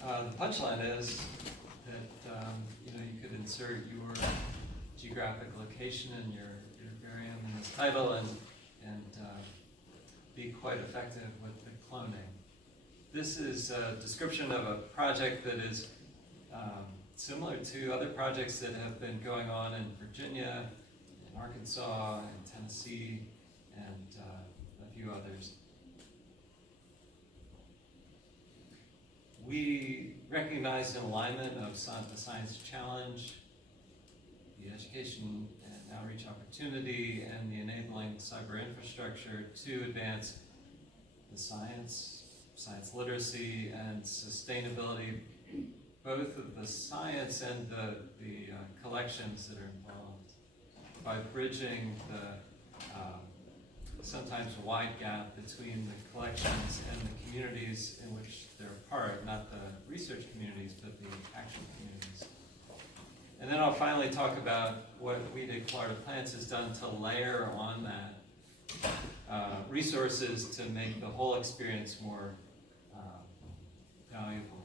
The punchline is that you could insert your geographic location and your herbarium in this title and be quite effective with the cloning. This is a description of a project that is similar to other projects that have been going on in Virginia, in Arkansas, in Tennessee, and a few others. We recognize an alignment of the science challenge, the education and outreach opportunity, and the enabling cyber infrastructure to advance the science literacy, and sustainability, both of the science and the collections that are involved, by bridging the sometimes wide gap between the collections and the communities in which they're part, not the research communities, but the actual communities. And then I'll finally talk about what WeDigFLPlants has done to layer on that resources to make the whole experience more valuable.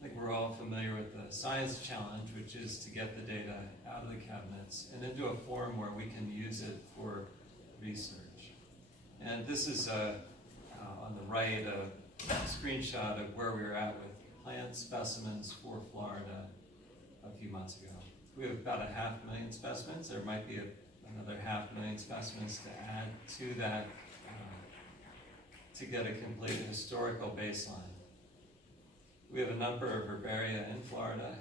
I think we're all familiar with the science challenge, which is to get the data out of the cabinets and into a form where we can use it for research. And this is on the right a screenshot of where we were at with plant specimens for Florida a few months ago. We have about 500,000 specimens. There might be another 500,000 specimens to add to that to get a complete historical baseline. We have a number of herbaria in Florida.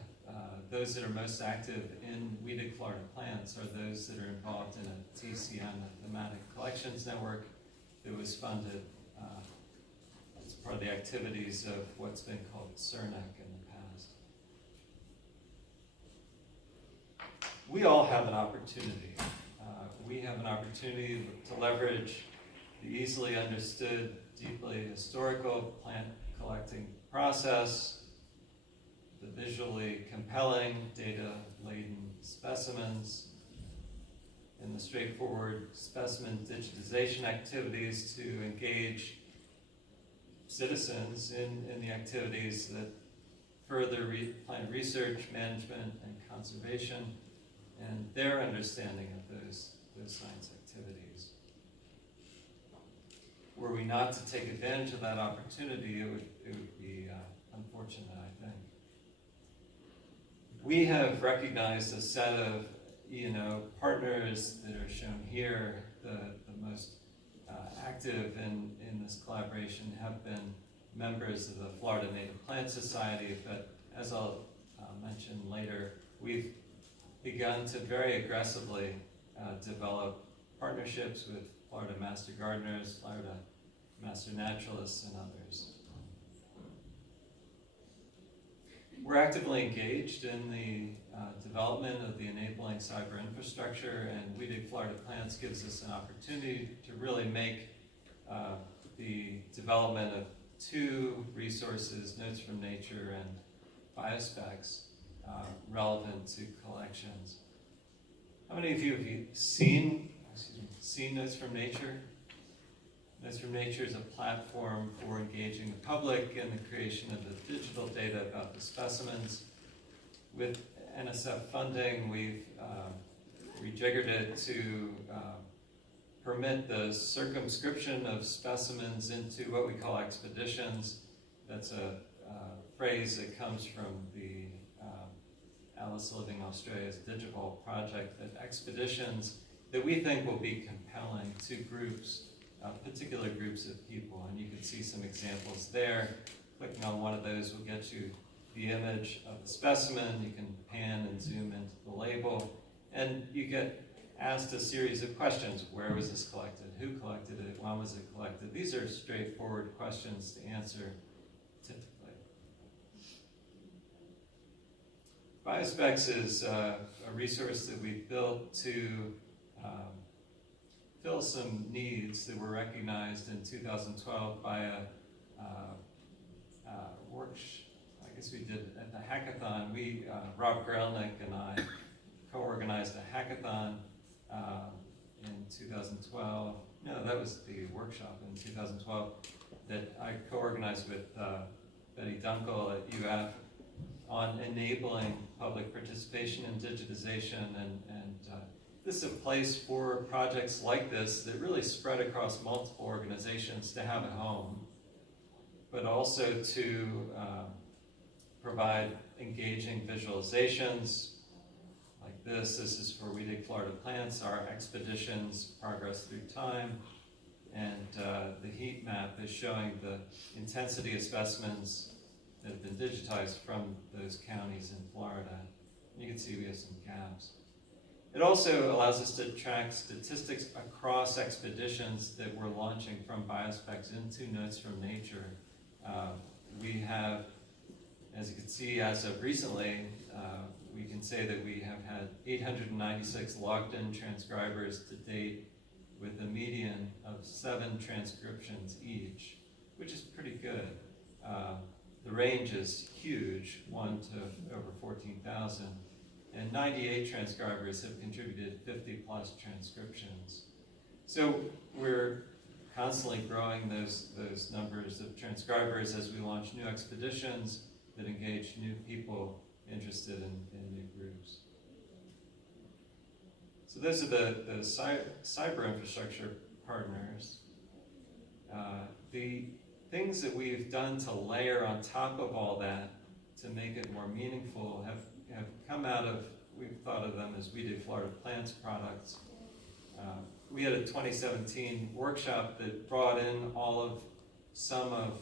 Those that are most active in WeDigFLPlants are those that are involved in a TCN, a thematic collections network, that was funded as part of the activities of what's been called CERNEC in the past. We all have an opportunity. We have an opportunity to leverage the easily understood, deeply historical plant collecting process, the visually compelling, data-laden specimens, and the straightforward specimen digitization activities to engage citizens in the activities that further plant research, management, and conservation, and their understanding of those science activities. Were we not to take advantage of that opportunity, it would be unfortunate, I think. We have recognized a set of partners that are shown here. The most active in this collaboration have been members of the Florida Native Plant Society, but as I'll mention later, we've begun to very aggressively develop partnerships with Florida Master Gardeners, Florida Master Naturalists, and others. We're actively engaged in the development of the enabling cyber infrastructure, and WeDigFLPlants gives us an opportunity to really make the development of two resources, Notes from Nature and BioSpecs, relevant to collections. How many of you have seen Notes from Nature? Notes from Nature is a platform for engaging the public in the creation of the digital data about the specimens. With NSF funding, we've rejiggered it to permit the circumscription of specimens into what we call expeditions. That's a phrase that comes from the Alice Living Australia's digital project, that expeditions that we think will be compelling to groups, particular groups of people, and you can see some examples there. Clicking on one of those will get you the image of the specimen. You can pan and zoom into the label, and you get asked a series of questions. Where was this collected? Who collected it? When was it collected? These are straightforward questions to answer typically. BioSpecs is a resource that we built to fill some needs that were recognized in 2012 by a I guess we did at the hackathon. Rob Grelnick and I co-organized a hackathon in 2012. No, that was the workshop in 2012. that I co-organized with Betty Dunkel at UF on enabling public participation in digitization, and this is a place for projects like this that really spread across multiple organizations to have a home, but also to provide engaging visualizations like this. This is for WeDigFLPlants, our expeditions progress through time, and the heat map is showing the intensity of specimens that have been digitized from those counties in Florida. You can see we have some gaps. It also allows us to track statistics across expeditions that we're launching from Biospecs into Notes from Nature. We have, as you can see, as of recently, we can say that we have had 896 logged-in transcribers to date, with a median of 7 transcriptions each, which is pretty good. The range is huge, 1 to over 14,000, and 98 transcribers have contributed 50 plus transcriptions. So we're constantly growing those numbers of transcribers as we launch new expeditions that engage new people interested in new groups. So those are the cyber infrastructure partners. The things that we've done to layer on top of all that to make it more meaningful have come out of, we've thought of them as WeDigFLPlants products. We had a 2017 workshop that brought in some of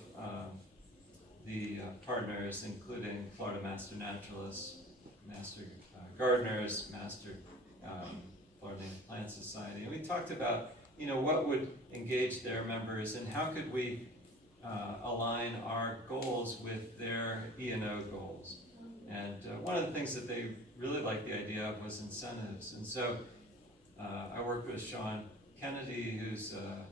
the partners, including Florida Master Naturalists, Master Gardeners, Master Florida Native Plant Society. And we talked about, what would engage their members and how could we align our goals with their E&O goals. And one of the things that they really liked the idea of was incentives. And so I worked with Sean Kennedy, who's a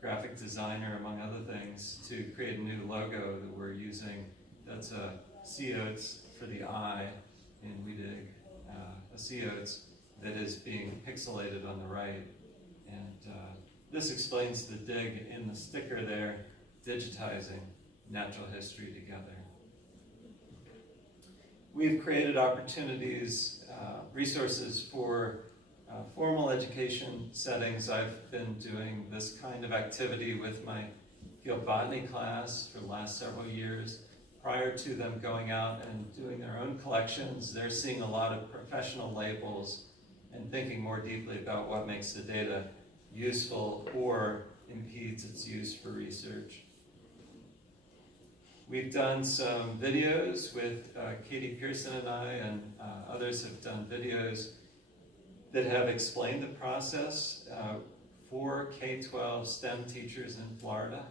graphic designer, among other things, to create a new logo that we're using. That's a sea oats for the eye in WeDig, a sea oats that is being pixelated on the right. And this explains the dig in the sticker there, digitizing natural history together. We've created opportunities, resources for formal education settings. I've been doing this kind of activity with my field botany class for the last several years. Prior to them going out and doing their own collections, they're seeing a lot of professional labels and thinking more deeply about what makes the data useful or impedes its use for research. We've done some videos with Katie Pearson and I, and others have done videos that have explained the process for K-12 STEM teachers in Florida.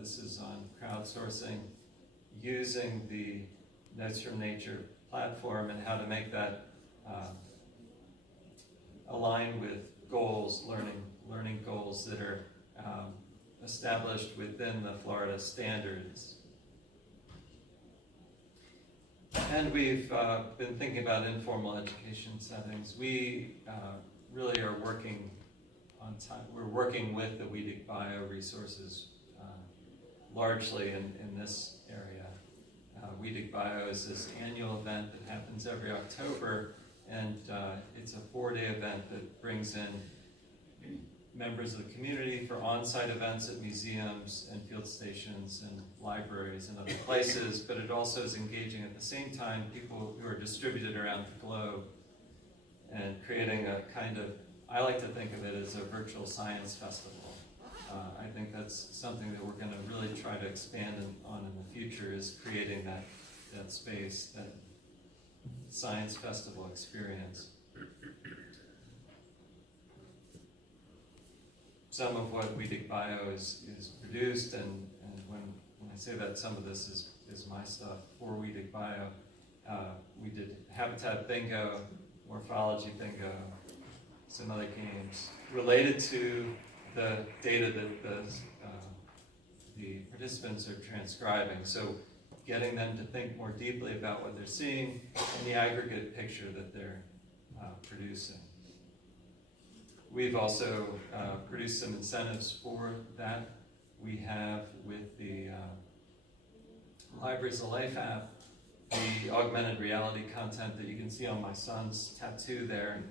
This is on crowdsourcing, using the Notes from Nature platform and how to make that align with goals, learning goals that are established within the Florida standards. And we've been thinking about informal education settings. We really are working on time. We're working with the WeDigBio resources largely in this area. WeDigBio is this annual event that happens every October, and it's a 4-day event that brings in members of the community for on-site events at museums and field stations and libraries and other places, but it also is engaging at the same time people who are distributed around the globe and creating a kind of, I like to think of it as a virtual science festival. I think that's something that we're going to really try to expand on in the future, is creating that space, that science festival experience. Some of what WeDigBio is produced, and when I say that, some of this is my stuff for WeDigBio. We did Habitat Bingo, Morphology Bingo, some other games related to the data that the participants are transcribing. So getting them to think more deeply about what they're seeing and the aggregate picture that they're producing. We've also produced some incentives for that. We have Libraries of Life app, the augmented reality content that you can see on my son's tattoo there,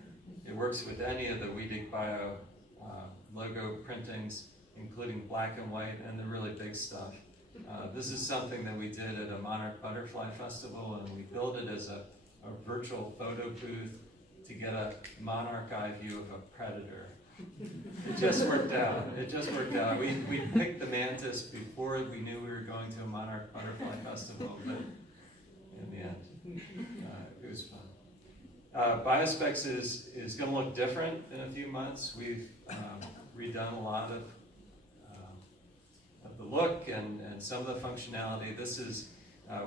it works with any of the WeDigBio logo printings, including black and white and the really big stuff. This is something that we did at a Monarch Butterfly Festival, and we built it as a virtual photo booth to get a monarch eye view of a predator. It just worked out. It just worked out. We picked the mantis before we knew we were going to a Monarch Butterfly Festival, but in the end, it was fun. Biospecs is going to look different in a few months. We've redone a lot of the look and some of the functionality. This is,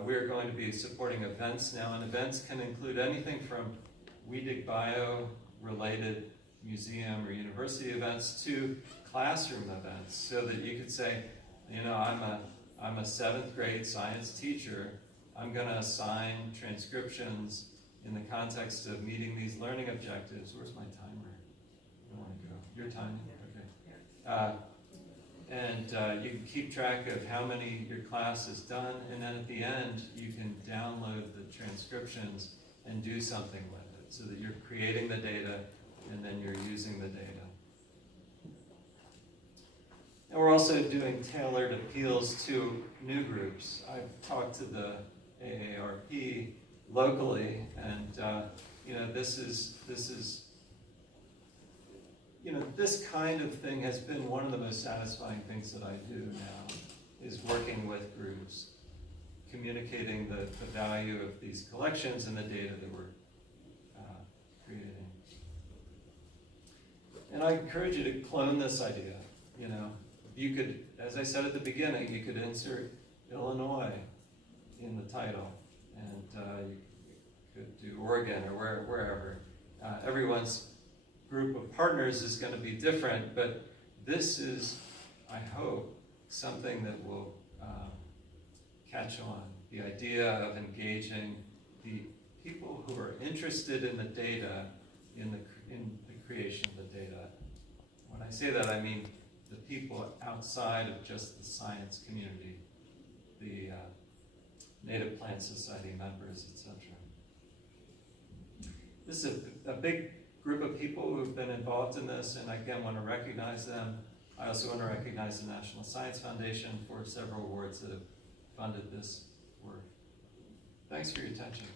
we're going to be supporting events now, and events can include anything from WeDigBio related museum or university events to classroom events, so that you could say, you know, I'm a 7th grade science teacher. I'm going to assign transcriptions in the context of meeting these learning objectives. Where's my timer? I don't want to go. Your timing? Okay. And you can keep track of how many your class has done, and then at the end, you can download the transcriptions and do something with it, so that you're creating the data and then you're using the data. And we're also doing tailored appeals to new groups. I've talked to the AARP locally, and you know, this kind of thing has been one of the most satisfying things that I do now, is working with groups, communicating the value of these collections and the data that we're creating. And I encourage you to clone this idea. You know, you could, as I said at the beginning, you could insert Illinois in the title, and you could do Oregon or wherever. Everyone's group of partners is going to be different, but this is, I hope, something that will catch on. The idea of engaging the people who are interested in the data, in the creation of the data. When I say that, I mean the people outside of just the science community, the Native Plant Society members, etc. This is a big group of people who have been involved in this, and I again want to recognize them. I also want to recognize the National Science Foundation for several awards that have funded this work. Thanks for your attention.